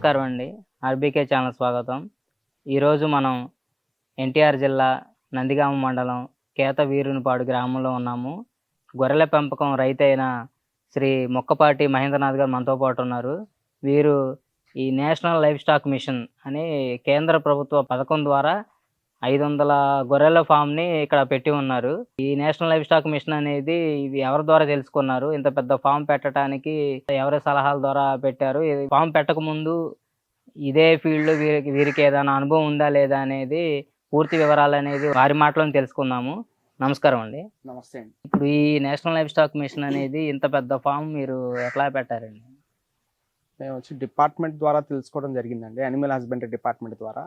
నమస్కారం అండి. RBK channel స్వాగతం. ఈరోజు మనం ఎన్టీఆర్ జిల్లా నందిగామ మండలం కేత వీరునిపాడు గ్రామంలో ఉన్నాము. గొర్రెల పెంపకం రైతైన శ్రీ మొక్కపాటి మహేంద్రనాథ్ గారు మనతో పాటు ఉన్నారు. వీరు ఈ నేషనల్ లైవ్ స్టాక్ మిషన్ అనే కేంద్ర ప్రభుత్వ పథకం ద్వారా 500 గొర్రెల ఫామ్‌ని ఇక్కడ పెట్టి ఉన్నారు. ఈ నేషనల్ లైవ్ స్టాక్ మిషన్ అనేది ఇది ఎవరి ద్వారా తెలుసుకున్నారు? ఇంత పెద్ద ఫామ్ పెట్టటానికి ఎవరి సలహాల ద్వారా పెట్టారు? ఇది ఫామ్ పెట్టకముందు ఇదే ఫీల్డ్‌లో వీరికి ఏదైనా అనుభవం ఉందా? లేదా? అనేది పూర్తి వివరాలనేది వారి మాటలోనే తెలుసుకుందాము. నమస్కారం అండి. నమస్తే అండి. ఇప్పుడు ఈ నేషనల్ లైవ్ స్టాక్ మిషన్ అనేది ఇంత పెద్ద ఫామ్ మీరు ఎట్లా పెట్టారండి? మేము వచ్చి డిపార్ట్మెంట్ ద్వారా తెలుసుకోవడం జరిగిందండి. యానిమల్ హస్బెండరీ డిపార్ట్మెంట్ ద్వారా.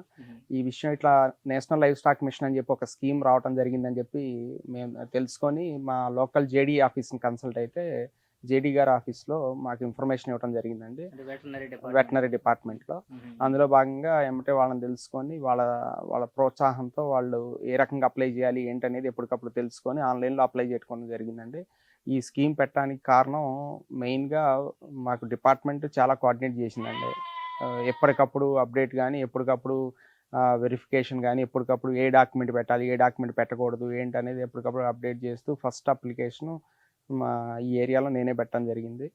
ఈ విషయం ఇట్లా నేషనల్ లైవ్ స్టాక్ మిషన్ అని చెప్పి ఒక స్కీమ్ రావడం జరిగిందని చెప్పి మేము తెలుసుకొని మా లోకల్ జేడీ ఆఫీస్ని కన్సల్ట్ అయితే జేడీ గారి ఆఫీస్లో మాకు ఇన్ఫర్మేషన్ ఇవ్వడం జరిగిందండి. వెటనరీ డిపార్ట్మెంట్లో. అందులో భాగంగా ఏమంటే వాళ్ళని తెలుసుకొని వాళ్ళ ప్రోత్సాహంతో వాళ్ళు ఏ రకంగా అప్లై చేయాలి ఏంటనేది ఎప్పటికప్పుడు తెలుసుకొని ఆన్లైన్లో అప్లై చేసుకోవడం జరిగిందండి. ఈ స్కీమ్ పెట్టడానికి కారణం మెయిన్గా మాకు డిపార్ట్మెంట్ చాలా కోఆర్డినేట్ చేసిందండి. ఎప్పటికప్పుడు అప్డేట్ కానీ ఎప్పటికప్పుడు వెరిఫికేషన్ కానీ ఎప్పటికప్పుడు ఏ డాక్యుమెంట్ పెట్టాలి ఏ డాక్యుమెంట్ పెట్టకూడదు ఏంటనేది ఎప్పటికప్పుడు అప్డేట్ చేస్తూ ఫస్ట్ అప్లికేషను మా ఈ ఏరియాలో నేనే పెట్టడం జరిగింది.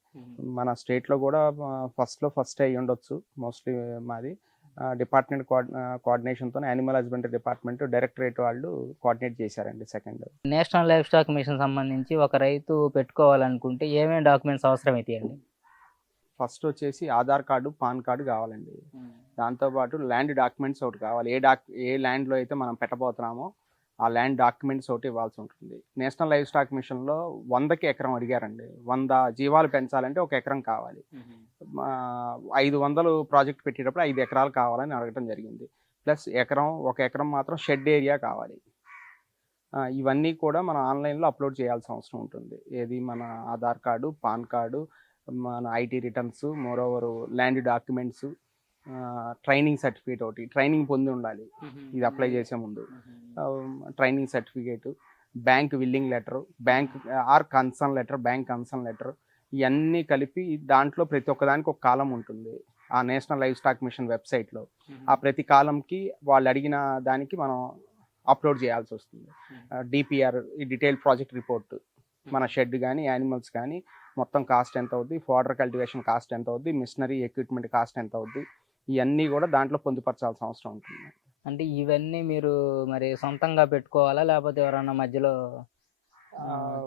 మన స్టేట్లో కూడా ఫస్ట్ అయ్యి ఉండొచ్చు మోస్ట్లీ మాది. డిపార్ట్మెంట్ కోఆర్డినేషన్తో యానిమల్ హస్బెండరీ డిపార్ట్మెంట్ డైరెక్టరేట్ వాళ్ళు కోఆర్డినేట్ చేశారండి. Second national livestock mission సంబంధించి ఒక రైతు పెట్టుకోవాలనుకుంటే ఏమేమి డాక్యుమెంట్స్ అవసరం అవుతాయండి? ఫస్ట్ వచ్చేసి ఆధార్ కార్డు పాన్ కార్డు కావాలండి. దాంతోపాటు ల్యాండ్ డాక్యుమెంట్స్ ఒకటి కావాలి. ఏ ల్యాండ్లో అయితే మనం పెట్టబోతున్నామో ఆ ల్యాండ్ డాక్యుమెంట్స్ ఒకటి ఇవ్వాల్సి ఉంటుంది. నేషనల్ లైవ్ స్టాక్ మిషన్లో 100కి ఎకరం అడిగారండి. 100 జీవాలు పెంచాలంటే ఒక ఎకరం కావాలి. 500 ప్రాజెక్ట్ పెట్టేటప్పుడు 5 ఎకరాలు కావాలని అడగటం జరిగింది. ప్లస్ ఒక ఎకరం మాత్రం షెడ్ ఏరియా కావాలి. ఇవన్నీ కూడా మనం ఆన్లైన్లో అప్లోడ్ చేయాల్సిన అవసరం ఉంటుంది. ఏది మన ఆధార్ కార్డు పాన్ కార్డు మన IT returns moreover land documents training certificate ఒకటి ట్రైనింగ్ పొంది ఉండాలి. ఇది అప్లై చేసే ముందు training certificate bank willing letter bank concern letter ఇవన్నీ కలిపి దాంట్లో ప్రతి ఒక్కదానికి ఒక కాలం ఉంటుంది ఆ నేషనల్ లైవ్ స్టాక్ మిషన్ వెబ్సైట్లో. ఆ ప్రతి కాలంకి వాళ్ళు అడిగిన దానికి మనం అప్లోడ్ చేయాల్సి వస్తుంది. డిపిఆర్ ఈ డీటెయిల్ ప్రాజెక్ట్ రిపోర్ట్ మన షెడ్ కానీ యానిమల్స్ కానీ మొత్తం కాస్ట్ ఎంత అవుద్ది, ఫాడర్ కల్టివేషన్ కాస్ట్ ఎంత అవుద్ది, మిషనరీ ఎక్విప్మెంట్ కాస్ట్ ఎంత అవుద్ది, ఇవన్నీ కూడా దాంట్లో పొందుపరచాల్సిన అవసరం ఉంటుంది. అంటే ఇవన్నీ మీరు మరి సొంతంగా పెట్టుకోవాలా లేకపోతే ఎవరైనా మధ్యలో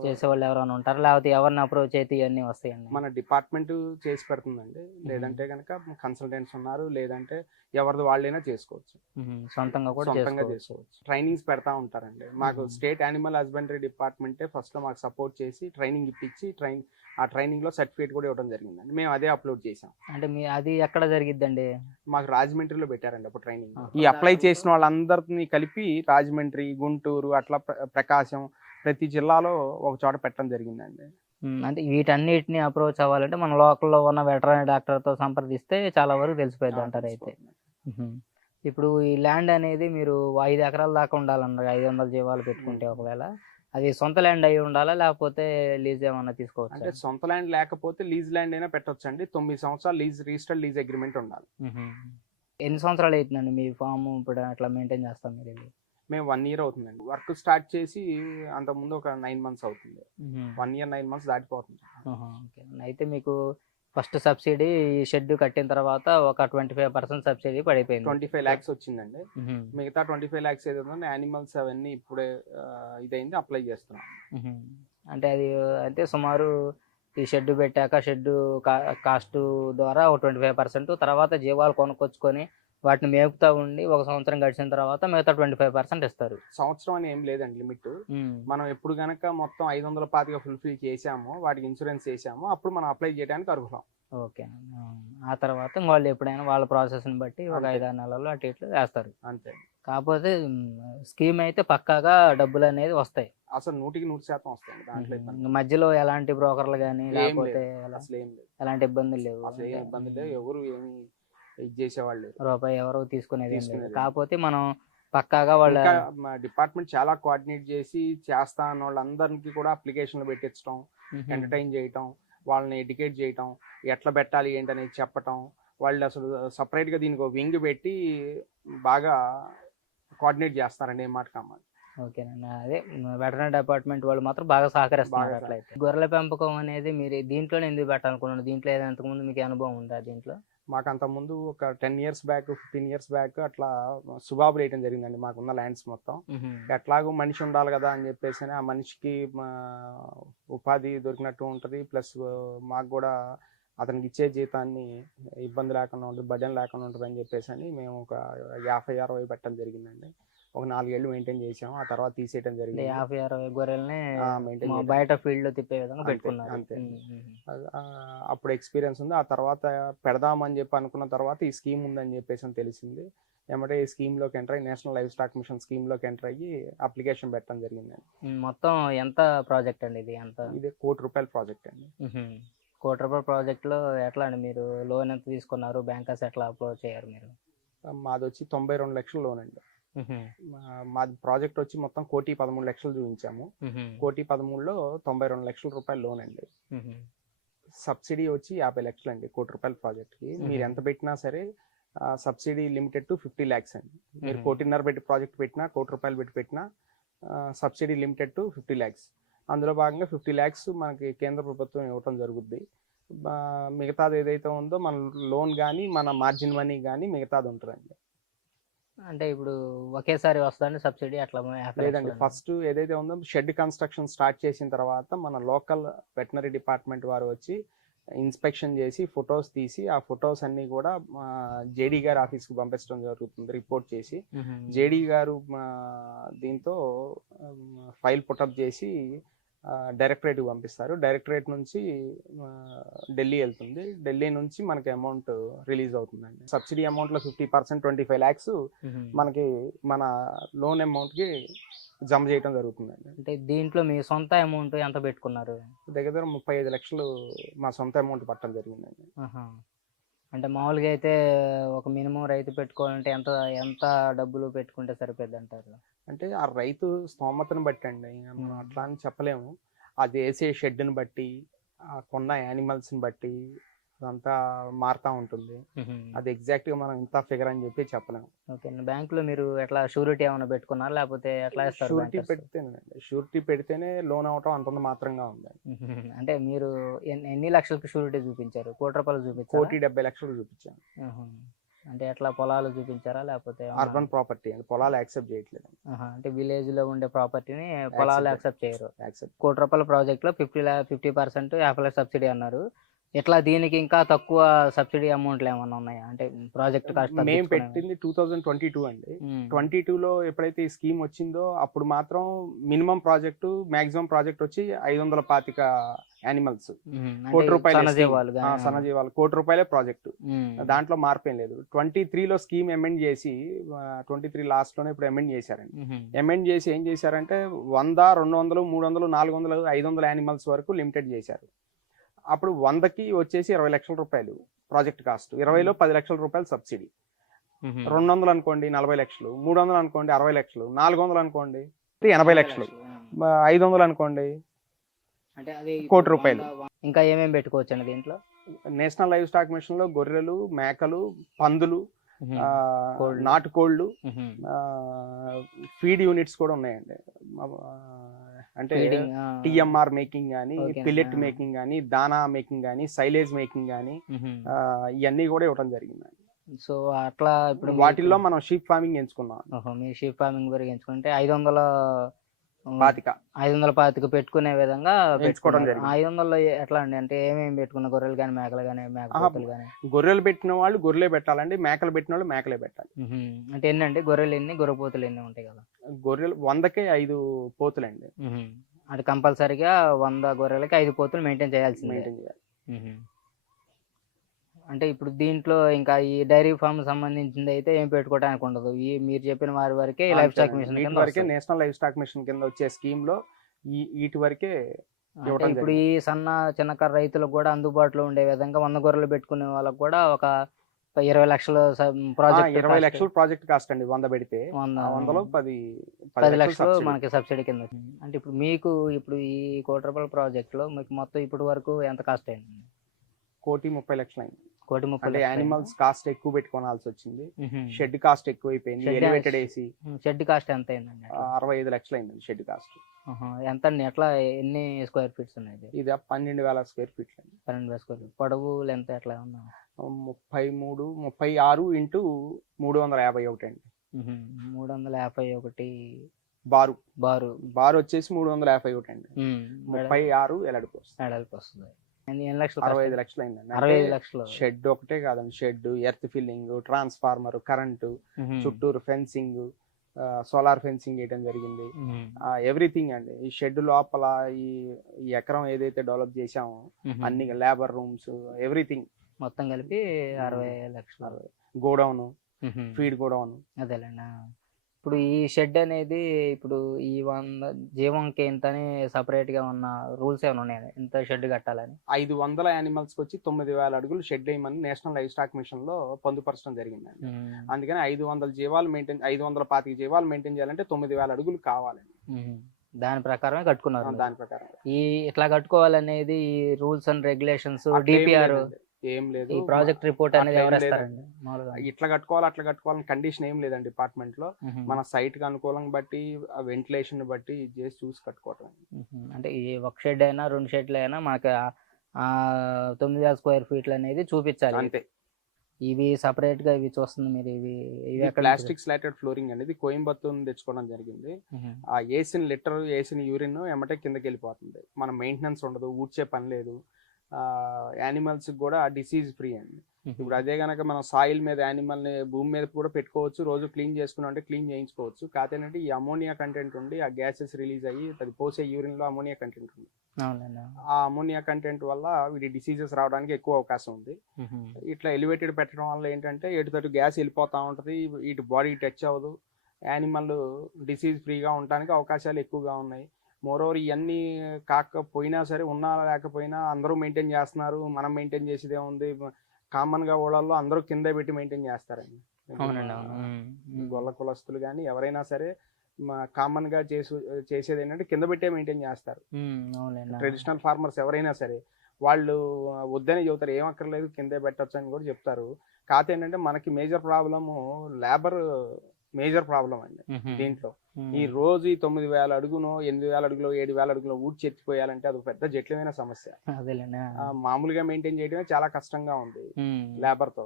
చేసేవాళ్ళు ఎవరైనా ఉంటారా లేకపోతే ఎవరిని అప్రోచ్ అయితే ఇవన్నీ వస్తాయండి? మన డిపార్ట్మెంట్ చేసి పెడుతుందండి. లేదంటే కనుక కన్సల్టెంట్స్ ఉన్నారు, లేదంటే ఎవరిది వాళ్ళైనా చేసుకోవచ్చు. సొంతంగా చేసుకోవచ్చు. ట్రైనింగ్స్ పెడతా ఉంటారండి. మాకు స్టేట్ యానిమల్ హస్బెండరీ డిపార్ట్మెంటే ఫస్ట్ లో మాకు సపోర్ట్ చేసి ట్రైనింగ్ ఇప్పించి ఆ ట్రైనింగ్ లో సర్టిఫికేట్ కూడా ఇవ్వడం జరిగిందండి. మేము అదే అప్లోడ్ చేసాం. అంటే అది ఎక్కడ జరిగిద్దండి? మాకు రాజమండ్రిలో పెట్టారండి అప్పుడు ట్రైనింగ్. ఈ అప్లై చేసిన వాళ్ళందరినీ కలిపి రాజమండ్రి, గుంటూరు అట్లా ప్రకాశం ప్రతి జిల్లాలో ఒక చోట పెట్టడం జరిగిందండి. అంటే వీటన్నిటిని అప్రోచ్ అవ్వాలంటే మన లోకల్లో ఉన్న వెటరనరీ డాక్టర్తో సంప్రదిస్తే చాలా వరకు తెలిసిపోయింది అంటారు అయితే. ఇప్పుడు ఈ ల్యాండ్ అనేది మీరు 5 ఎకరాల దాకా ఉండాలన్నారు 500 జీవాలు పెట్టుకుంటే ఒకవేళ అది సొంత ల్యాండ్ అయి ఉండాలా లేకపోతే లీజ్ ఏమన్నా తీసుకోవచ్చు? అంటే సొంత ల్యాండ్ లేకపోతే లీజ్ ల్యాండ్ అయినా పెట్టొచ్చు అండి. 9 సంవత్సరాలు రిజిస్టర్డ్ లీజ్ అగ్రిమెంట్ ఉండాలి. ఎన్ని సంవత్సరాలు అవుతుందండి మీ ఫామ్ ఇప్పుడు అట్లా మెయింటైన్ చేస్తాం మీరు? మేము 1 ఇయర్ అవుతుందండి. వర్క్ స్టార్ట్ చేసి అంతకుముందు ఒక 9 months అవుతుంది. 1 year 9 months దాటిపోతుంది. అయితే మీకు ఫస్ట్ సబ్సిడీ షెడ్ కట్టిన తర్వాత ఒక 25% సబ్సిడీ పడిపోయింది. 25 lakhs వచ్చిందండి. మిగతా 25 lakhs ఏదైనా యానిమల్స్ అవన్నీ ఇప్పుడే ఇదైంది అప్లై చేస్తున్నాం. అంటే సుమారు ఈ షెడ్ పెట్టాక షెడ్ కాస్ట్ ద్వారా ఒక 25%, తర్వాత జీవాలు కొనుక్కొచ్చుకొని వాటిని మేపుతా ఉండి 1 సంవత్సరం గడిచిన తర్వాత మిగతా 25% ఇస్తారు. సంవత్సరం అని ఏం లేదండి లిమిట్. మనం ఎప్పుడు గనక మొత్తం 525 ఫుల్ఫిల్ చేసామో వాటికి ఇన్సూరెన్స్ చేసామో అప్పుడు మనం అప్లై చేయడానికి అర్హులం. ఓకే. ఆ తర్వాత వాళ్ళు ఎప్పుడైనా వాళ్ళ ప్రాసెస్ని బట్టి ఒక 5-6 నెలల్లో అటు ఇట్లు వేస్తారు అంతే. కాకపోతే స్కీమ్ అయితే పక్కాగా డబ్బులు అనేది వస్తాయి. అసలు 100% వస్తాయి. దాంట్లో మధ్యలో ఎలాంటి బ్రోకర్లు కానీ లేకపోతే ఎలాంటి ఇబ్బందులు లేవు. అసలు ఏ ఇబ్బందులు లేవు. ఎవరు ఏమి ఇది చేసేవాళ్ళు రూపాయి ఎవరు తీసుకునేది. కాకపోతే మనం పక్కాగా వాళ్ళ డిపార్ట్మెంట్ చాలా కోఆర్డినేట్ చేసి చేస్తా అన్న వాళ్ళందరికీ కూడా అప్లికేషన్లు పెట్టించడం, ఎంటర్టైన్ చేయటం, వాళ్ళని ఎడ్యుకేట్ చేయటం, ఎట్లా పెట్టాలి ఏంటనేది చెప్పటం, వాళ్ళు అసలు సపరేట్గా దీనికి ఒక వింగ్ పెట్టి బాగా కోఆర్డినేట్ చేస్తారండి ఏ మాట కమ్మాలి. ఓకేనండి. అదే వెటర్నరీ డిపార్ట్మెంట్ వాళ్ళు మాత్రం బాగా సహకరిస్తున్నారు బాగా అట్లయితే. గొర్రెల పెంపకం అనేది మీరు దీంట్లోనే ఎందుకు పెట్టాలనుకున్నారు? దీంట్లో ఏదైనా అంతకుముందు మీకు అనుభవం ఉందా దీంట్లో? మాకు అంతకుముందు ఒక 10 years బ్యాక్ 15 years బ్యాక్ అట్లా సుబాబులు వేయడం జరిగిందండి మాకున్న ల్యాండ్స్ మొత్తం. ఎట్లాగో మనిషి ఉండాలి కదా అని చెప్పేసి ఆ మనిషికి ఉపాధి దొరికినట్టు ఉంటుంది, ప్లస్ మాకు కూడా అతనికి ఇచ్చే జీతాన్ని ఇబ్బంది లేకుండా ఉంటుంది, బడ్డెన్ లేకుండా ఉంటుంది అని చెప్పేసి అని మేము ఒక 50-60 పెట్టడం జరిగిందండి. ఒక 4 ఏళ్ళు మెయింటైన్ చేసాము, ఆ తర్వాత తీసేయడం జరిగింది. 50-60 గొర్రెల్ని మెయింటైన్ బయట ఫీల్డ్ లో తిప్పే విధంగా అంతే పెట్టుకున్నారు. అంతే. అప్పుడు ఎక్స్పీరియన్స్ ఉంది. ఆ తర్వాత పెడదామని చెప్పి అనుకున్న తర్వాత ఈ స్కీమ్ ఉందని చెప్పేసి అని తెలిసింది. ఏమంటే ఈ స్కీమ్లోకి ఎంటర్ అయ్యి నేషనల్ లైవ్ స్టాక్ మిషన్ స్కీమ్లోకి ఎంటర్ అయ్యి అప్లికేషన్ పెట్టడం జరిగింది. మొత్తం ఎంత ప్రాజెక్ట్ అండి ఇది? ఎంత? ఇది ₹1,00,00,000 ప్రాజెక్ట్ అండి. ₹1,00,00,000 ప్రాజెక్ట్ లో ఎట్లా అండి? మీరు లోన్ ఎంత తీసుకున్నారు? బ్యాంకర్స్ ఎట్లా అప్రోచ్ అయ్యారు మీరు? మాది వచ్చి 92 లక్షల లోన్ అండి. మాది ప్రాజెక్ట్ వచ్చి మొత్తం 1,13,00,000 చూపించాము. 1,13,00,000లో ₹92,00,000 లోన్ అండి. సబ్సిడీ వచ్చి 50 లక్షలు అండి. ₹1,00,00,000 ప్రాజెక్ట్కి మీరు ఎంత పెట్టినా సరే సబ్సిడీ లిమిటెడ్ టు 50 lakhs అండి. మీరు 1,50,00,000 పెట్టి ప్రాజెక్ట్ పెట్టినా, ₹1,00,00,000 పెట్టి పెట్టినా సబ్సిడీ లిమిటెడ్ టు 50 lakhs. అందులో భాగంగా 50 lakhs మనకి కేంద్ర ప్రభుత్వం ఇవ్వటం జరుగుద్ది. మిగతాది ఏదైతే ఉందో మన లోన్ కానీ మన మార్జిన్ మనీ కానీ మిగతాది ఉంటుందండి. అంటే ఇప్పుడు ఒకేసారి వస్తుందండి సబ్సిడీ అట్లా? లేదండి, ఫస్ట్ ఏదైతే ఉందో షెడ్ కన్స్ట్రక్షన్ స్టార్ట్ చేసిన తర్వాత మన లోకల్ వెటనరీ డిపార్ట్మెంట్ వారు వచ్చి ఇన్స్పెక్షన్ చేసి ఫొటోస్ తీసి ఆ ఫొటోస్ అన్ని కూడా జేడీ గారి ఆఫీస్కి పంపించడం జరుగుతుంది. రిపోర్ట్ చేసి జేడీ గారు దీంతో ఫైల్ పుటప్ చేసి డైరెక్టరేట్కి పంపిస్తారు. డైరెక్టరేట్ నుంచి ఢిల్లీ వెళ్తుంది. ఢిల్లీ నుంచి మనకి అమౌంట్ రిలీజ్ అవుతుందండి. సబ్సిడీ అమౌంట్లో 50% 25 lakhs మనకి మన లోన్ అమౌంట్కి జమ చేయడం జరుగుతుందండి. అంటే దీంట్లో మీ సొంత అమౌంట్ ఎంత పెట్టుకున్నారు? దగ్గర 35 లక్షలు మా సొంత అమౌంట్ పట్టడం జరిగిందండి. అంటే మామూలుగా అయితే ఒక మినిమం రైతు పెట్టుకోవాలంటే ఎంత ఎంత డబ్బులు పెట్టుకుంటే సరిపోద్ది అంటారు? అంటే ఆ రైతు స్తోమతను బట్టి అండి, అట్లా అని చెప్పలేము. అది వేసే షెడ్ని బట్టి, ఆ కొన్న యానిమల్స్ని బట్టి అదంతా మారుతూ ఉంటుంది. అది ఎగ్జాక్ట్గా మనం ఇంత ఫిగర్ అని చెప్పి చెప్పలేము. ఓకే. బ్యాంకులో మీరు ఎట్లా షూరిటీ ఏమైనా పెట్టుకున్నారా లేకపోతే ఎట్లా? షూరిటీ పెడితేనే లోన్ అవటం అంతంత మాత్రంగా ఉంది. అంటే మీరు ఎన్ని లక్షలకు షూరిటీ చూపించారు? ₹1,00,00,000 చూపించారు? 1,70,00,000 చూపించాను. అంటే ఎట్లా పొలాలు చూపించారా లేకపోతే? అర్బన్ ప్రాపర్టీ అండి, పొలాలు యాక్సెప్ట్ చేయట్లేదు. అంటే విలేజ్ లో ఉండే ప్రాపర్టీని పొలాలు యాక్సెప్ట్ చేయరు. ₹1,00,00,000 ప్రాజెక్ట్ లో 50% 50 సబ్సిడీ అన్నారు. ఇట్లా దీనికి ఇంకా తక్కువ సబ్సిడీ అమౌంట్లు ఏమన్నా ఉన్నాయా? అంటే ప్రాజెక్ట్ కాస్ట్ మేము పెట్టింది 2022 అండి. 22లో ఎప్పుడైతే ఈ స్కీమ్ వచ్చిందో అప్పుడు మాత్రం మినిమం ప్రాజెక్టు మాక్సిమం ప్రాజెక్ట్ వచ్చి 525 యానిమల్స్, ₹1,00,00,000 సన్నజీవాలు, ₹1,00,00,000 ప్రాజెక్టు. దాంట్లో మార్పేం లేదు. 23లో స్కీమ్ అమెండ్ చేసి 23 లాస్ట్ లోనే ఇప్పుడు అమెండ్ చేశారండి. అమెండ్ చేసి ఏం చేశారంటే 100, 200, 300, 400, 500 యానిమల్స్ వరకు లిమిటెడ్ చేశారు. అప్పుడు 100కి వచ్చేసి ₹20 లక్షలు ప్రాజెక్ట్ కాస్ట్, 20లో ₹10 లక్షల సబ్సిడీ, 200 అనుకోండి ₹40 లక్షలు, 300 అనుకోండి ₹60 లక్షలు, 400 అనుకోండి ₹80 లక్షలు, 500 అనుకోండి అంటే అది ₹1,00,00,000. ఇంకా ఏమేమి పెట్టుకోవచ్చు అండి దీంట్లో? నేషనల్ లైవ్ స్టాక్ మిషన్ లో గొర్రెలు, మేకలు, పందులు, నాటుకోళ్లు, ఫీడ్ యూనిట్స్ కూడా ఉన్నాయండి. అంటే TMR మేకింగ్ కానీ, పిల్లెట్ మేకింగ్ కానీ, దానా మేకింగ్ కానీ, సైలేజ్ మేకింగ్ కానీ ఇవన్నీ కూడా ఇవ్వడం జరిగిందండి. సో అట్లా ఇప్పుడు వాటిల్లో మనం షీప్ ఫార్మింగ్ ఎంచుకున్నాం. మీరు షీప్ ఫార్మింగ్ వరకు ఎంచుకుంటే 525 పెట్టుకునే విధంగా పెట్టుకోవడం జరిగింది. 500లో ఎట్లా అండి? అంటే ఏమేమి పెట్టుకున్న? గొర్రెలు కానీ మేకలు కానీ మేకపోతులు కానీ? గొర్రెలు పెట్టిన వాళ్ళు గొర్రెలే పెట్టాలండి, మేకలు పెట్టిన వాళ్ళు మేకలే పెట్టాలి. అంటే ఎన్ని అండి? గొర్రెలు ఎన్ని, గొర్రెపోతులు ఎన్ని ఉంటాయి కదా? గొర్రెలు 100కే 5 పోతులండి. అంటే కంపల్సరీగా 100 గొర్రెలకి 5 పోతులు మెయింటైన్ చేయాలి. అంటే ఇప్పుడు దీంట్లో ఇంకా ఈ డైరీ ఫార్మ్ సంబంధించింది అయితే ఏం పెట్టుకోవడానికి ఉండదు. ఈ మీరు చెప్పిన వారి వరకే లైవ్ స్టాక్ మిషన్ కింద వరకే, నేషనల్ లైవ్ స్టాక్ మిషన్ కింద వచ్చే స్కీమ్ లో వీటి వరకే. ఇప్పుడు ఈ చిన్నకారు రైతులకు కూడా అందుబాటులో ఉండే విధంగా 100 గొర్రెలు పెట్టుకునే వాళ్ళకి కూడా ఒక 20 లక్షల ప్రాజెక్ట్, 20 లక్షల ప్రాజెక్ట్ కాస్ట్ అండి. 100 పెడితే 100లో 10 లక్షలు మనకి సబ్సిడీ కింద. అంటే ఇప్పుడు మీకు ఇప్పుడు ఈ ₹1,00,00,000 ప్రాజెక్ట్ లో మీకు మొత్తం ఇప్పటి వరకు ఎంత కాస్ట్ అయింది? ₹1,30,00,000 అయింది. కోటి ముప్పై అంటే లక్షలు యానిమల్స్ కాస్ట్ ఎక్కువ పెట్టుకోవాల్సి వచ్చింది. మ్మ్. షెడ్ కాస్ట్ ఎక్కువైపోయింది. Shed elevated AC shed cost ఎంత అయిందండి అట్లా? 65 లక్షలు అయిందండి షెడ్ కాస్ట్. ఎంత అండి ఎట్లా ఎన్ని స్క్వేర్ ఫీట్స్ ఉన్నాయి ఇది? ఇది 12,000 స్క్వేర్ ఫీట్లు అండి. 12 స్క్వేర్ ఫీట్ పొడవు లెంత్ ఎట్లా ఉన్నా 36 ఇంటూ 351 అండి. 351 బారు బారు వచ్చేసి 351 అండి. 36 ఎలడుపు వస్తుంది. వెడల్పు వస్తుంది. ఎన్ని లక్షలు? 65 లక్షలు అయిందండి. 65 లక్షలు. షెడ్ ఒకటే కాదండి, shed, earth filling, transformer, current, చుట్టూరు ఫెన్సింగ్, సోలార్ ఫెన్సింగ్ వేయడం జరిగింది. ఎవ్రీథింగ్ అండి. ఈ షెడ్ లోపల ఈ ఎకరం ఏదైతే డెవలప్ చేసామో అన్ని లేబర్ రూమ్స్ ఎవ్రీథింగ్ మొత్తం కలిపి 60 లక్షలు. Godown, feed godown. అదేలేండి. ఇప్పుడు ఈ షెడ్ అనేది ఇప్పుడు ఈ జీవంకి ఇంతని సపరేట్ గా ఉన్న రూల్స్ ఏమైనా ఉన్నాయి ఇంత షెడ్ కట్టాలని? 500 యానిమల్స్ కి వచ్చి 9,000 అడుగులు షెడ్ వేయమని నేషనల్ లైవ్ స్టాక్ మిషన్ లో పొందుపరచడం జరిగిందండి. అందుకని 525 జీవాలు మెయింటైన్ చేయాలంటే 9,000 అడుగులు కావాలండి. దాని ప్రకారమే కట్టుకున్నారు. దాని ప్రకారం ఈ ఇట్లా కట్టుకోవాలనేది ఈ రూల్స్ అండ్ రెగ్యులేషన్స్ డిపిఆర్ ఏం లేదు. ఈ ప్రాజెక్ట్ రిపోర్ట్ అనేది ఎవరు ఇస్తారండి? ఇట్లా కట్టుకోవాలి అట్లా కట్టుకోవాలని కండిషన్ ఏం లేదండి డిపార్ట్మెంట్ లో. మన సైట్ కి అనుకూలం బట్టి వెంటిలేషన్ బట్టి చేసి చూసి కట్టుకోవటం. అంటే ఈ ఒక షెడ్ అయినా 2 షెడ్లు అయినా మనకి 9,000 స్క్వేర్ ఫీట్లు అనేది చూపించాలి అంతే. ఇవి సపరేట్ గా ఇవి చూస్తుంది మీరు ఇవి ప్లాస్టిక్ స్లాటెడ్ ఫ్లోరింగ్ అనేది కోయంబత్తూర్ నుంచి తెచ్చుకోవడం జరిగింది. ఆ వేసిన యూరిన్ ఎమ్మటే కిందకి వెళ్ళిపోతుంది. మన మెయింటెనెన్స్ ఉండదు, ఊడ్చే పని లేదు. యానిమల్స్ కూడా డిసీజ్ ఫ్రీ అండి. ఇప్పుడు అదే గనక మనం సాయిల్ మీద యానిమల్ ని భూమి మీద కూడా పెట్టుకోవచ్చు, రోజు క్లీన్ చేసుకున్నాం అంటే క్లీన్ చేయించుకోవచ్చు. కాకపోతే ఈ అమోనియా కంటెంట్ ఉండి ఆ గ్యాసెస్ రిలీజ్ అయ్యి అది పోసే యూరిన్ లో అమోనియా కంటెంట్ ఉంది. ఆ అమోనియా కంటెంట్ వల్ల వీటి డిసీజెస్ రావడానికి ఎక్కువ అవకాశం ఉంది. ఇట్లా ఎలివేటెడ్ పెట్టడం వల్ల ఏంటంటే ఎటు గ్యాస్ వెళ్ళిపోతా ఉంటది, ఇటు బాడీ టచ్ అవ్వదు, యానిమల్ డిసీజ్ ఫ్రీగా ఉండడానికి అవకాశాలు ఎక్కువగా ఉన్నాయి. మోరోవర్ ఇవన్నీ కాకపోయినా సరే, ఉన్నా లేకపోయినా అందరూ మెయింటైన్ చేస్తున్నారు. మనం మెయింటైన్ చేసేదే ఉంది. కామన్ గా ఊళ్ళల్లో అందరూ కింద పెట్టి మెయింటైన్ చేస్తారండి. గొల్ల కులస్తులు కానీ ఎవరైనా సరే కామన్ గా చేసేది ఏంటంటే కింద పెట్టే మెయింటైన్ చేస్తారు. ట్రెడిషనల్ ఫార్మర్స్ ఎవరైనా సరే వాళ్ళు వద్దనే చెబుతారు, ఏం అక్కర్లేదు కిందే పెట్టచ్చు అని కూడా చెప్తారు. కాకపోతే ఏంటంటే మనకి మేజర్ ప్రాబ్లం అండి దీంట్లో. ఈ రోజు ఈ 9,000 అడుగునో 8,000 అడుగులో 7,000 అడుగులో ఊడ్చి ఎత్తిపోయాలంటే అది పెద్ద జటిలమైన సమస్య. మామూలుగా మెయింటైన్ చేయడమే చాలా కష్టంగా ఉంది లేబర్ తో.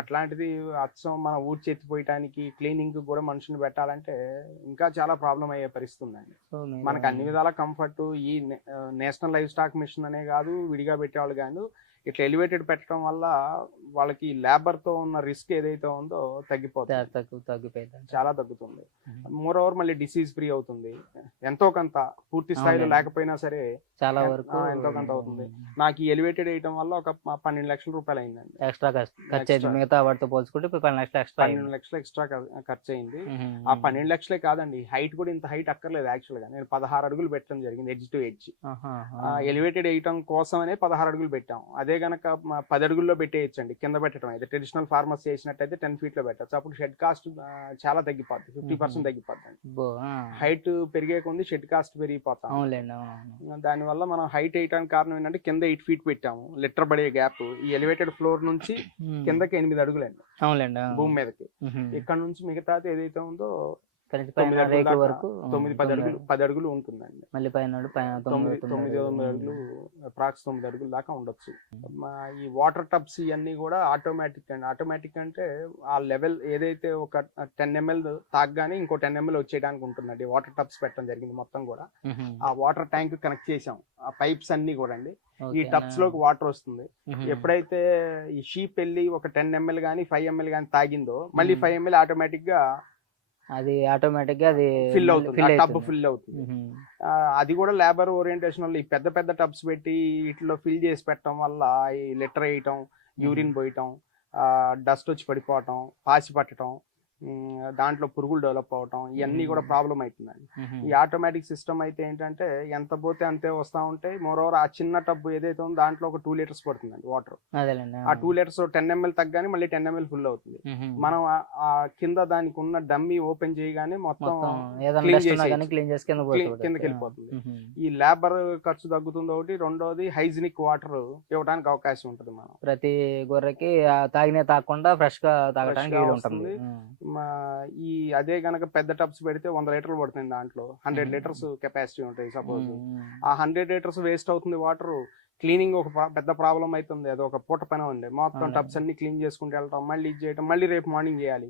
అట్లాంటిది అచ్చం మనం ఊడ్చి ఎత్తిపోయటానికి క్లీనింగ్ కూడా మనుషుని పెట్టాలంటే ఇంకా చాలా ప్రాబ్లం అయ్యే పరిస్థితి ఉందండి. మనకు అన్ని విధాల కంఫర్ట్ ఈ నేషనల్ లైవ్ స్టాక్ మిషన్ అనే కాదు, విడిగా పెట్టేవాళ్ళు కాదు, ఇట్లా ఎలివేటెడ్ పెట్టడం వల్ల వాళ్ళకి లేబర్ తో ఉన్న రిస్క్ ఏదైతే ఉందో తగ్గిపోతుంది, చాలా తగ్గుతుంది. మోరోవర్ మళ్ళీ డిసీజ్ ఫ్రీ అవుతుంది. ఎంతో కొంత పూర్తి స్థాయిలో లేకపోయినా సరే చాలా వరకు ఎంతో కొంత అవుతుంది. నాకు ఈ ఎలివేటెడ్ వేయడం వల్ల ఒక 12 లక్షల రూపాయలు అయిందండి ఎక్స్ట్రా ఖర్చు. మిగతా వాటితో పోల్చుకుంటే 12 లక్షలు ఎక్స్ట్రా ఖర్చు అయింది. ఆ 12 లక్షలే కాదండి, హైట్ కూడా ఇంత హైట్ అక్కర్లేదు. యాక్చువల్ గా నేను 16 అడుగులు పెట్టడం జరిగింది, ఎడ్జ్ టు ఎడ్జ్. ఎలివేటెడ్ వేయటం కోసమనే 16 అడుగులు పెట్టాం. అదే గనక 10 అడుగుల్లో పెట్టేయచ్చండి కింద పెట్టడం అయితే. ట్రెడిషనల్ ఫార్మర్స్ చేసినట్టయితే 10 feet లో పెట్టచ్చు. అప్పుడు షెడ్ కాస్ట్ చాలా తగ్గిపోద్ది, 50% తగ్గిపోద్ది. హైట్ పెరిగే కొంది షెడ్ కాస్ట్ పెరిగిపోతాం. దానివల్ల మనం హైట్ వేయడానికి కారణం ఏంటంటే కింద 8 feet పెట్టాము, లిటర్ పడే గ్యాప్. ఈ ఎలివేటెడ్ ఫ్లోర్ నుంచి కిందకి 8 అడుగులండి భూమి మీదకి. ఇక్కడ నుంచి మిగతాది ఏదైతే ఉందో 10 అడుగులు ఉంటుందండి. మళ్ళీ పైన 9 అడుగులు, అప్రాక్స్ 9 అడుగులు దాకా ఉండొచ్చు. ఈ వాటర్ టబ్స్ ఇవన్నీ కూడా ఆటోమేటిక్ అండి. ఆటోమేటిక్ అంటే ఆ లెవెల్ ఏదైతే ఒక 10 ml తాగగానే ఇంకో 10 ml వచ్చేయడానికి ఉంటుందండి. వాటర్ టబ్స్ పెట్టడం జరిగింది మొత్తం కూడా. ఆ వాటర్ ట్యాంక్ కనెక్ట్ చేసాం, ఆ పైప్స్ అన్ని కూడా అండి. ఈ టబ్స్ లోకి వాటర్ వస్తుంది. ఎప్పుడైతే ఈ షీప్ వెళ్ళి ఒక 10 ml కానీ 5 ml కానీ తాగిందో మళ్ళీ 5 ml ఆటోమేటిక్ గా అది ఆటోమేటిక్ గా అది ఫిల్ అవుతుంది, టబ్ ఫిల్ అవుతుంది. అది కూడా లేబర్ ఓరియంటేషన్ వల్ల ఈ పెద్ద పెద్ద టబ్స్ పెట్టి వీటిలో ఫిల్ చేసి పెట్టడం వల్ల ఈ లిటర్ వేయటం, యూరిన్ పోయటం, డస్ట్ వచ్చి పడిపోవటం, పాసి పట్టడం, దాంట్లో పురుగులు డెవలప్ అవటం ఇవన్నీ కూడా ప్రాబ్లం అవుతుందండి. ఈ ఆటోమేటిక్ సిస్టమ్ అయితే ఏంటంటే ఎంత పోతే అంతే వస్తూ ఉంటాయి. మోరోవర్ ఆ చిన్న టబ్బు ఏదైతే ఉందో దాంట్లో ఒక 2 లీటర్స్ పడుతుందండి వాటర్. ఆ 2 లీటర్స్ 10 ml తగ్గానే మళ్ళీ 10 ml ఫుల్ అవుతుంది. మనం ఆ కింద దానికి ఉన్న డమ్మీ ఓపెన్ చేయగానే మొత్తం కిందకి వెళ్ళిపోతుంది. ఈ లేబర్ ఖర్చు తగ్గుతుంది ఒకటి, రెండోది హైజీనిక్ వాటర్ ఇవ్వడానికి అవకాశం ఉంటుంది. మనం ప్రతి గొర్రెకి తాగకుండా ఫ్రెష్ గా తాగడానికి వీలుంటుంది. ఈ అదే గనక పెద్ద టబ్స్ పెడితే 100 లీటర్లు పడుతుంది. దాంట్లో 100 లీటర్స్ కెపాసిటీ ఉంటాయి సపోజ్. ఆ 100 లీటర్స్ వేస్ట్ అవుతుంది వాటర్. క్లీనింగ్ ఒక పెద్ద ప్రాబ్లం అవుతుంది. అది ఒక పూట పని ఉంది. మొత్తం టబ్స్ అన్ని క్లీన్ చేసుకుంటూ వెళ్ళటం, మళ్ళీ ఇది చేయటం, మళ్ళీ రేపు మార్నింగ్ చేయాలి.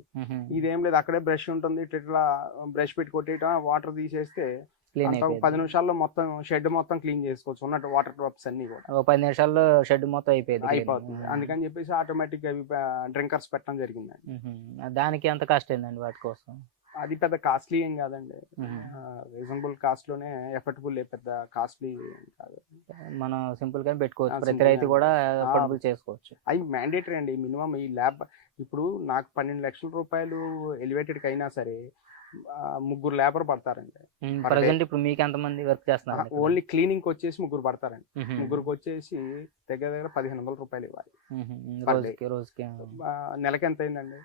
ఇదేం లేదు, అక్కడే బ్రష్ ఉంటుంది, ఇట్లా బ్రష్ పెట్టి కొట్టేయటం, వాటర్ తీసేస్తే 10 నిమిషాల్లో మొత్తం షెడ్ మొత్తం క్లీన్ చేసుకోవచ్చు. ఉన్నట్టు వాటర్ డ్రాప్స్ అన్ని కూడా 10 నిమిషాల్లో షెడ్ మొత్తం అయిపోతుంది. అందుకని చెప్పేసి ఆటోమేటిక్ అవి డ్రింకర్స్ పెట్టడం జరిగిందండి. దానికి ఎంత కాస్ట్ అయిందండి వాటి కోసం? అది పెద్ద కాస్ట్లీ ఏం కాదండి, రీజనబుల్ కాస్ట్ లోనే, ఎఫర్టబుల్ పెద్ద కాస్ట్లీ కాదు. మనం సింపుల్ గా పెట్టుకోవచ్చు, ప్రతి రైతు కూడా ఎఫర్టబుల్ చేసుకోవచ్చు. అవి మ్యాండేటరీ అండి. మినిమం ఈ ల్యాబ్ ఇప్పుడు నాకు 12 లక్షల రూపాయలు ఎలివేటెడ్ కి అయినా సరే 3 లేబర్ పడతారండి. ఇప్పుడు మీకు ఎంత మంది వర్క్ చేస్తున్నారు? ఓన్లీ క్లీనింగ్ వచ్చేసి 3 పడతారండి. 3కి వచ్చేసి దగ్గర 1500 రూపాయలు ఇవ్వాలి రోజుకి. నెలకి ఎంత అయిందండి?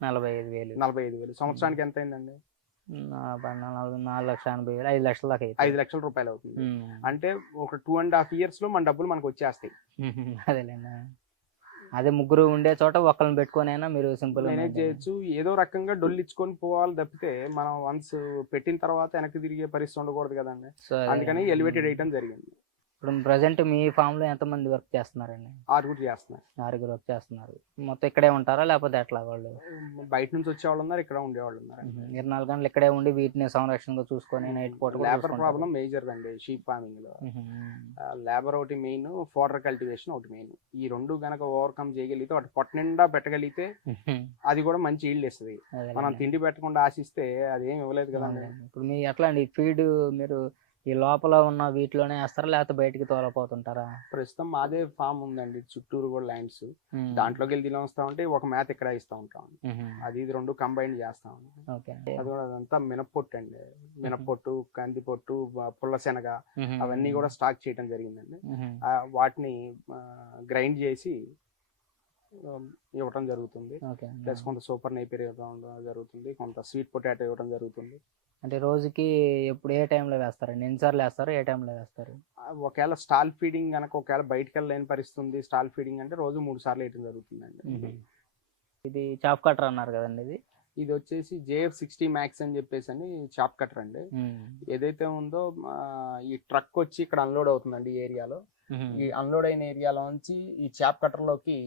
45,000. సంవత్సరానికి ఎంత అయిందండి? 4,80,000, 5 లక్షల దాకా 5 లక్షల రూపాయలు అవుతుంది. అంటే ఒక 2.5 years లో మన డబ్బులు మనకు వచ్చేస్తాయి. అదేలేండి. అదే 3 ఉండే చోట ఒకళ్ళని పెట్టుకొని మీరు సింపుల్ మేనేజ్ చేయొచ్చు. ఏదో రకంగా డొల్లిచ్చుకొని పోవాలి తప్పితే మనం వన్స్ పెట్టిన తర్వాత వెనక్కి తిరిగే పరిస్థితి ఉండకూడదు కదండి. అందుకని ఎలివేటెడ్ వేయడం జరిగింది. ఇప్పుడు ప్రజెంట్ మీ ఫామ్ లో ఎంత మంది వర్క్ చేస్తున్నారండి? 6 చేస్తున్నారు. 6 వర్క్ చేస్తున్నారు. మొత్తం ఇక్కడే ఉంటారా లేకపోతే ఎట్లా? వాళ్ళు బయట నుంచి వచ్చేవాళ్ళు ఉన్నారు, ఇక్కడ ఉండేవాళ్ళు ఉన్నారు. 24 గంటలు ఇక్కడే ఉండి వీటిని సంరక్షణగా చూసుకొని నైట్ పూట లేబర్ ప్రాబ్లం మేజర్ అండి షీప్ ఫార్మింగ్ లో. లేబర్ ఒకటి మెయిన్, ఫోడర్ కల్టివేషన్ ఒకటి మెయిన్. ఈ 2 గనక ఓవర్కమ్ చేయగలిగితే, వాటి పొట్ట నిండా పెట్టగలిగితే అది కూడా మంచి ఈల్డ్ ఇస్తుంది. మనం తిండి పెట్టకుండా ఆశిస్తే అదేం ఇవ్వలేదు కదండి. ఇప్పుడు మీ ఎట్లా అండి ఫీడ్ మీరు ఈ లోపల ఉన్న వీటిలోనే వేస్తారా లేకపోతే బయటికి తోలపోతుంటారా? ప్రస్తుతం మాదే ఫామ్ ఉందండి, చుట్టూరు కూడా ల్యాండ్స్. దాంట్లోకి వెళ్ళి తిన వస్తా ఉంటే ఒక మేత ఇక్కడ ఇస్తా ఉంటాం. అది ఇది 2 కంబైన్ చేస్తాం. అది కూడా అదంతా మినప్పొట్టు అండి. మినప్పొట్టు, కందిపొట్టు, పుల్లశనగ అవన్నీ కూడా స్టాక్ చేయడం జరిగిందండి. వాటిని గ్రైండ్ చేసి ఇవ్వటం జరుగుతుంది. ప్లస్ కొంత సూపర్ నేపియర్ ఇవ్వడం జరుగుతుంది, కొంత స్వీట్ పొటాటో ఇవ్వడం జరుగుతుంది. అంటే రోజుకి ఎప్పుడు ఏ టైంలో వేస్తారండి? ఎన్నిసార్లు వేస్తారు, ఏ టైంలో వేస్తారు? ఒకవేళ స్టాల్ ఫీడింగ్ కనుక ఒకవేళ బయటకు వెళ్ళలేని పరిస్థితుంది, స్టాల్ ఫీడింగ్ అంటే రోజు 3 సార్లు వేయడం జరుగుతుందండి. ఇది చాప్ కటర్ అన్నారు కదండి. ఇది వచ్చేసి JF60 Max అని చెప్పేసి అని చాప్ కటర్ అండి. ఏదైతే ఉందో ఈ ట్రక్ వచ్చి ఇక్కడ అన్లోడ్ అవుతుందండి ఈ ఏరియాలో. ఈ అన్లోడ్ అయిన ఏరియాలో నుంచి ఈ చాప్ కటర్ లోకి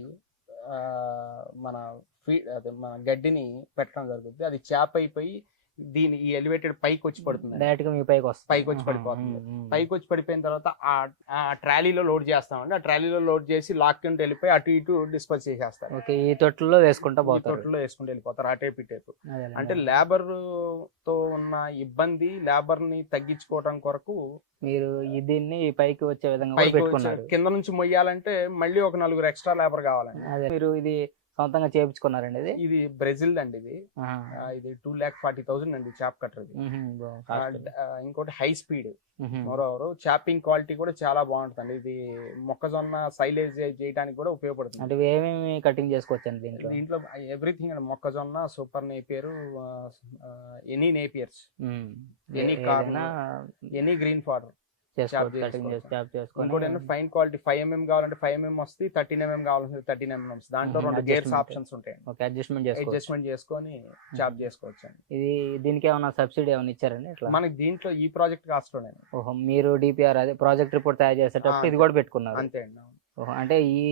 మన ఫీడ్ అదే మన గడ్డిని పెట్టడం జరుగుతుంది. అది చాప్ అయిపోయి దీని ఈ ఎలివేటెడ్ పైకి వచ్చి పడుతుంది. డైరెక్ట్ గా మీ పైకి వచ్చి పడిపోతుంది. పైకి వచ్చి పడిపోయిన తర్వాత ఆ ట్రాలీలో లోడ్ చేస్తామండి. ఆ ట్రాలీలో లోడ్ చేసి లాక్కుంటూ వెళ్ళిపోయి అటు ఇటు డిస్పోజ్ చేసేస్తారు. ఈ తొట్టులో వేసుకుంటూ వెళ్ళిపోతారు అటేపు ఇటేపు. అంటే లేబర్ తో ఉన్న ఇబ్బంది, లేబర్ ని తగ్గించుకోవడం కొరకు మీరు దీన్ని పైకి వచ్చే విధంగా కింద నుంచి మొయ్యాలంటే మళ్ళీ ఒక 4 ఎక్స్ట్రా లేబర్ కావాలండి. మీరు ఇది సొంతంగా చేయించుకున్నారండి? ఇది బ్రెజిల్ అండి. ఇది 2,40,000 అండి చాప్ కటర్. ఇంకోటి high speed, moreover chopping quality కూడా చాలా బాగుంటుంది. ఇది మొక్కజొన్న సైలేజ్ చేయడానికి కూడా ఉపయోగపడుతుంది. అంటే ఏమేమి కటింగ్ చేసుకోవచ్చు దీంట్లో ఎవ్రీథింగ్ అండి. మొక్కజొన్న, super napier, any napiers, any corn, any green fodder fine quality. 5 mm కావాలంటే 5 mm వస్తుంది, 13 mm కావాలంటే 13 mm. దాంట్లో 2 గేర్స్ ఆప్షన్స్ ఉంటాయి. అడ్జస్ట్మెంట్ చేసుకొని చాప్ చేసుకోవచ్చు. ఇది దీనికి ఏమైనా సబ్సిడీ ఏమైనా ఇచ్చారండి? మనకి దీంట్లో ఈ ప్రాజెక్ట్ కాస్ట్ లోనే. మీరు DPR అదే ప్రాజెక్ట్ రిపోర్ట్ తయారు చేసేటప్పుడు ఇది కూడా పెట్టుకున్నారు? అంతే అండి. అంటే ఈ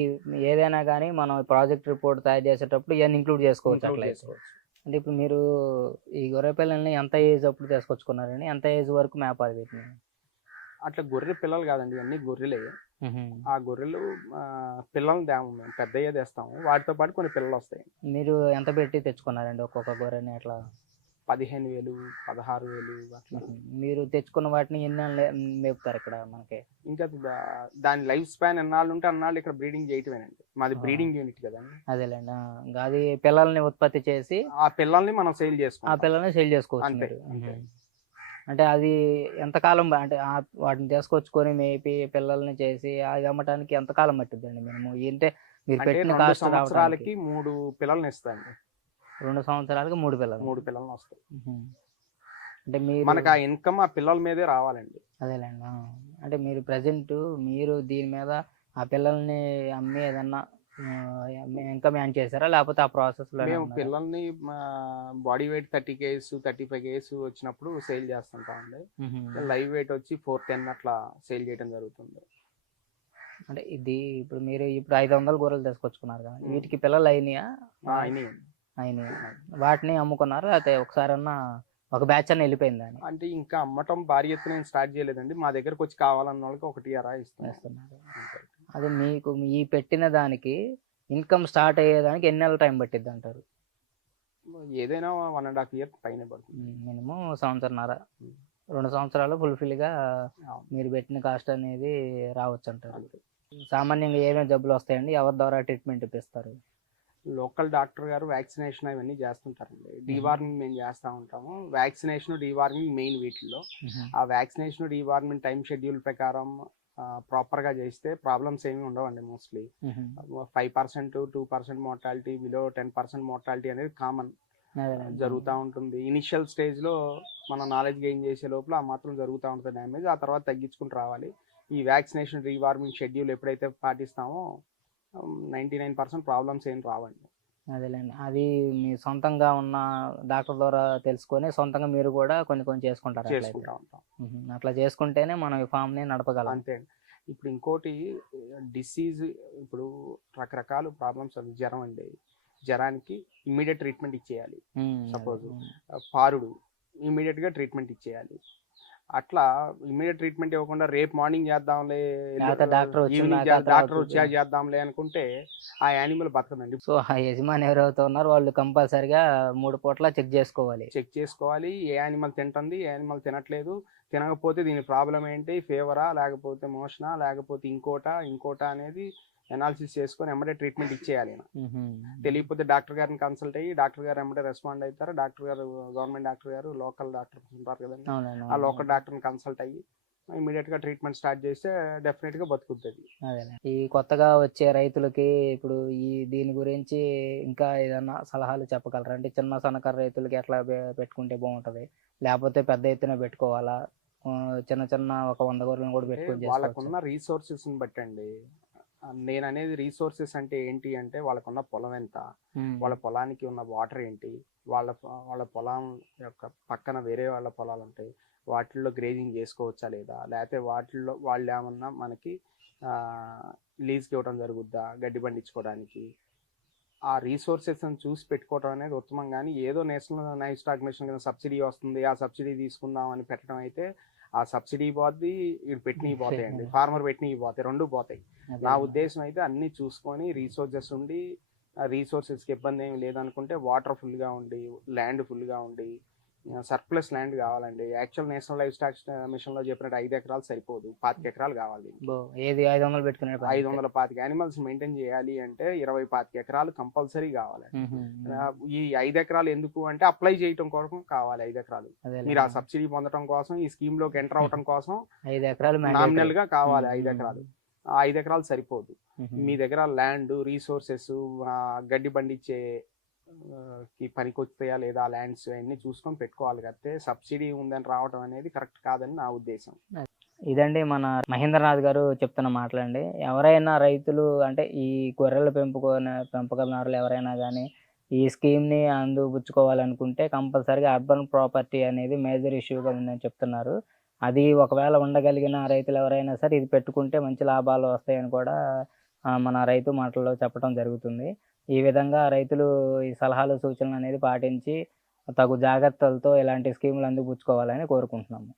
ఏదైనా కానీ మనం ప్రాజెక్ట్ రిపోర్ట్ తయారు చేసేటప్పుడు ఇవన్నీ ఇంక్లూడ్ చేసుకోవచ్చు. అంటే ఇప్పుడు మీరు ఈ గొర్రె పిల్లల్ని ఎంత ఏజ్ అప్పుడు తీసుకొచ్చుకున్నారండి? ఎంత ఏజ్ వరకు మేపాలి వీటిని? అట్లా గొర్రె పిల్లలు కాదండి, అన్ని గొర్రెలే. ఆ గొర్రెలు పిల్లల్ని మేము పెద్దయ్యే తెస్తాము, వాటితో పాటు కొన్ని పిల్లలు వస్తాయి. మీరు ఎంత పెట్టి తెచ్చుకున్నారండి ఒక్కొక్క గొర్రెని? అట్లా 15,000, 16,000 అట్లా. మీరు తెచ్చుకున్న వాటిని ఎన్ని నెలలు మేపుతారు ఇక్కడ మనకి? ఇంకా దాని లైఫ్ స్పాన్ ఎన్నాళ్ళు ఉంటే అన్నాళ్ళు ఇక్కడ బ్రీడింగ్ చేయటమేనండి. మాది బ్రీడింగ్ యూనిట్ కదండి. అదేలేండి. ఇంకా అది పిల్లల్ని ఉత్పత్తి చేసి ఆ పిల్లల్ని మనం సేల్ ఆ చేసుకుంటాం పిల్లల్ని సేల్ చేసుకోవచ్చు అంతే. మీరు. అంటే అది ఎంతకాలం అంటే వాటిని తీసుకొచ్చుకొని మేపి పిల్లల్ని చేసి అది అమ్మటానికి ఎంతకాలం పట్టిద్దండి మేము? అంటే మీరు అంటే పెట్టిన 2 కాస్ట్ రావడానికి సంవత్సరాలకి 3 పిల్లల్ని ఇస్తాయండి. 2 సంవత్సరాలకి 3 పిల్లలు. 3 పిల్లల్ని వస్తాయి. అంటే మీరు మనకు ఆ ఇన్కమ్ ఆ పిల్లల మీదే రావాలండి. అదేలేండి. అంటే మీరు ప్రజెంట్ మీరు దీని మీద ఆ పిల్లల్ని అమ్మి ఏదన్నా ఇన్కమ్ యాన్ చేశారా? లేకపోతే ఆ ప్రాసెస్‌లోనే మేము ఉన్నారా? పిల్లల్ని బాడీ వెయిట్ 30 kgs 35 kgs వచ్చినప్పుడు సేల్ చేస్తుంటామండి. లైవ్ వెయిట్ వచ్చి 410 అట్లా సేల్ చేయడం జరుగుతుంది. అంటే ఇది ఇప్పుడు మీరు 500 గొర్రెలు తీసుకొచ్చుకున్నారు కదా, వీటికి పిల్లలు అయినాయా? అయినాయి. వాటిని అమ్ముకున్నారు అయితే ఒకసారన్నా ఒక బ్యాచ్ అన్న వెళ్ళిపోయిందా అని? అంటే ఇంకా అమ్మటం భారీ ఎత్తున నేను స్టార్ట్ చేయలేదండి. మా దగ్గరకు వచ్చి కావాలన్న వాళ్ళకి ఒకటి అరా ఇస్తున్నారు. అదే మీకు ఈ పెట్టిన దానికి ఇన్కమ్ స్టార్ట్ అయ్యేదానికి ఎన్ని నెలలు టైం పట్టిద్ది అంటారు? ఏదైనా 1.5 years పైన పడుతుంది. మినిమం సంవత్సరన్నర 2 సంవత్సరాలు ఫుల్ఫిల్గా మీరు పెట్టిన కాస్ట్ అనేది రావచ్చు అంటారు. సామాన్యంగా ఏమేమి జబ్బులు వస్తాయండి? ఎవరి ద్వారా ట్రీట్మెంట్ ఇప్పిస్తారు? లోకల్ డాక్టర్ గారు వ్యాక్సినేషన్ అవన్నీ చేస్తుంటారండి. డీవార్మింగ్ మేము చేస్తూ ఉంటాము. వ్యాక్సినేషన్ డీవార్మింగ్ మెయిన్ వీటిల్లో. ఆ వ్యాక్సినేషన్ డీవార్మింగ్ టైం షెడ్యూల్ ప్రకారం ప్రాపర్గా చేస్తే ప్రాబ్లమ్స్ ఏమి ఉండవండి. మోస్ట్లీ 5% 2% మోర్టాలిటీ, బిలో 10% మోర్టాలిటీ అనేది కామన్ జరుగుతూ ఉంటుంది. ఇనిషియల్ స్టేజ్లో మన నాలెడ్జ్ గెయిన్ చేసే లోపల ఆ మాత్రం జరుగుతూ ఉంటుంది డ్యామేజ్. ఆ తర్వాత తగ్గించుకుంటూ రావాలి. ఈ వ్యాక్సినేషన్ రీవార్మింగ్ షెడ్యూల్ ఎప్పుడైతే పాటిస్తామో 99% ప్రాబ్లమ్స్ ఏం రావండి. అదేలేండి. అది మీ సొంతంగా ఉన్న డాక్టర్ ద్వారా తెలుసుకొని సొంతంగా మీరు కూడా కొన్ని చేసుకుంటారు? చేసుకుంటా ఉంటాం. అట్లా చేసుకుంటేనే మనం ఈ ఫామ్ని నడపగలం. అంతే. ఇప్పుడు ఇంకోటి డిసీజ్, ఇప్పుడు రకరకాల ప్రాబ్లమ్స్ అవి. జ్వరం అండి, జ్వరానికి ఇమ్మీడియట్ ట్రీట్మెంట్ ఇచ్చేయాలి. సపోజ్ పారుడు, ఇమ్మీడియట్గా ట్రీట్మెంట్ ఇచ్చేయాలి. అట్లా ఇమ్మీడియట్ ట్రీట్మెంట్ ఇవ్వకుండా రేపు మార్నింగ్ చేద్దాంలే, ఈవినింగ్ డాక్టర్ వచ్చా చేద్దాంలే అనుకుంటే ఆ యానిమల్ బతకదండి. సో ఆ యజమాని ఎవరైతే ఉన్నారో వాళ్ళు కంపల్సరిగా 3 పూట్ల చెక్ చేసుకోవాలి. ఏ యానిమల్ తింటుంది, ఏ యానిమల్ తినట్లేదు, తినకపోతే దీని ప్రాబ్లం ఏంటి, ఫీవరా లేకపోతే మోషనా లేకపోతే ఇంకోటా అనేది అనాలిసిస్ చేసుకొని ఎమ్మడే ట్రీట్మెంట్ ఇచ్చేయాలి. తెలియకపోతే డాక్టర్ గారిని కన్సల్ట్ అయ్యి డాక్టర్ గారు ఎమ్మడే రెస్పాండ్ అవుతారు. డాక్టర్ గారు గవర్నమెంట్ డాక్టర్ గారు లోకల్ డాక్టర్స్ ఉంటారు కదండి, ఆ లోకల్ డాక్టర్ని కన్సల్ట్ అయ్యి ఇమీడియట్ గా ట్రీట్మెంట్ స్టార్ట్ చేస్తే డెఫినెట్ గా బతుకుతుంది. ఈ కొత్తగా వచ్చే రైతులకి ఇప్పుడు దీని గురించి ఇంకా ఏదైనా సలహాలు చెప్పగలరా? అంటే చిన్న సన్నకారు రైతులకి ఎట్లా పెట్టుకుంటే బాగుంటది, లేకపోతే పెద్ద ఎత్తున పెట్టుకోవాలా, చిన్న ఒక 100 గొర్రెలను కూడా పెట్టుకుని వాళ్ళకున్న రీసోర్సెస్ బట్టి అండి. నేను అనేది రీసోర్సెస్ అంటే ఏంటి అంటే వాళ్ళకున్న పొలం ఎంత, వాళ్ళ పొలానికి ఉన్న వాటర్ ఏంటి, వాళ్ళ పొలం యొక్క పక్కన వేరే వాళ్ళ పొలాలు ఉంటాయి, వాటిల్లో గ్రేజింగ్ చేసుకోవచ్చా లేదా, లేకపోతే వాటిల్లో వాళ్ళు ఏమన్నా మనకి లీజ్కి ఇవ్వడం జరుగుద్దా గడ్డి పండించుకోవడానికి. ఆ రీసోర్సెస్ చూసి పెట్టుకోవడం అనేది ఉత్తమం. కానీ ఏదో నేషనల్ లైవ్ స్టాక్ మిషన్ కింద సబ్సిడీ వస్తుంది, ఆ సబ్సిడీ తీసుకుందాం అని పెట్టడం అయితే ఆ సబ్సిడీ పోద్ది, ఇవి పెట్టినవి పోతాయండి, ఫార్మర్ పెట్టినవి పోతాయి, రెండు పోతాయి. నా ఉద్దేశం అయితే అన్నీ చూసుకొని రీసోర్సెస్ ఉండి, రీసోర్సెస్కి ఇబ్బంది ఏమి లేదనుకుంటే వాటర్ ఫుల్గా ఉండి, ల్యాండ్ ఫుల్గా ఉండి, సర్ప్లస్ ల్యాండ్ కావాలండి. Actual national livestock mission లో చెప్పినట్టు 5 ఎకరాలు సరిపోదు, 25 ఎకరాలు కావాలి. 525 యానిమల్స్ మెయింటైన్ చేయాలి అంటే 25 ఎకరాలు కంపల్సరీ కావాలి. ఈ 5 ఎకరాలు ఎందుకు అంటే అప్లై చేయటం కోసం కావాలి 5 ఎకరాలు. మీరు ఆ సబ్సిడీ పొందడం కోసం, ఈ స్కీమ్ లోకి ఎంటర్ అవడం కోసం 5 ఎకరాలు నామినల్ గా కావాలి. 5 ఎకరాలు, ఆ 5 ఎకరాలు సరిపోదు. మీ దగ్గర ల్యాండ్ రీసోర్సెస్, గడ్డి పండించే కి పనికొస్తాయా లేదా ల్యాండ్స్ అన్ని చూసుకొని పెట్టుకోవాలి. అయితే సబ్సిడీ ఉందని రావడం అనేది కరెక్ట్ కాదని నా ఉద్దేశం. ఇదండి మన మహేంద్రనాథ్ గారు చెప్తున్న మాటలండి. ఎవరైనా రైతులు అంటే ఈ గొర్రెల పెంపకదారులు ఎవరైనా కానీ ఈ స్కీమ్ని అందిపుచ్చుకోవాలనుకుంటే కంపల్సరీగా అర్బన్ ప్రాపర్టీ అనేది మేజర్ ఇష్యూగా ఉందని చెప్తున్నారు. అది ఒకవేళ ఉండగలిగిన రైతులు ఎవరైనా సరే ఇది పెట్టుకుంటే మంచి లాభాలు వస్తాయని కూడా మన రైతు మాటల్లో చెప్పడం జరుగుతుంది. ఈ విధంగా రైతులు ఈ సలహాలు సూచనలు అనేది పాటించి తగు జాగ్రత్తలతో ఇలాంటి స్కీములు అందిపుచ్చుకోవాలని కోరుకుంటున్నాము.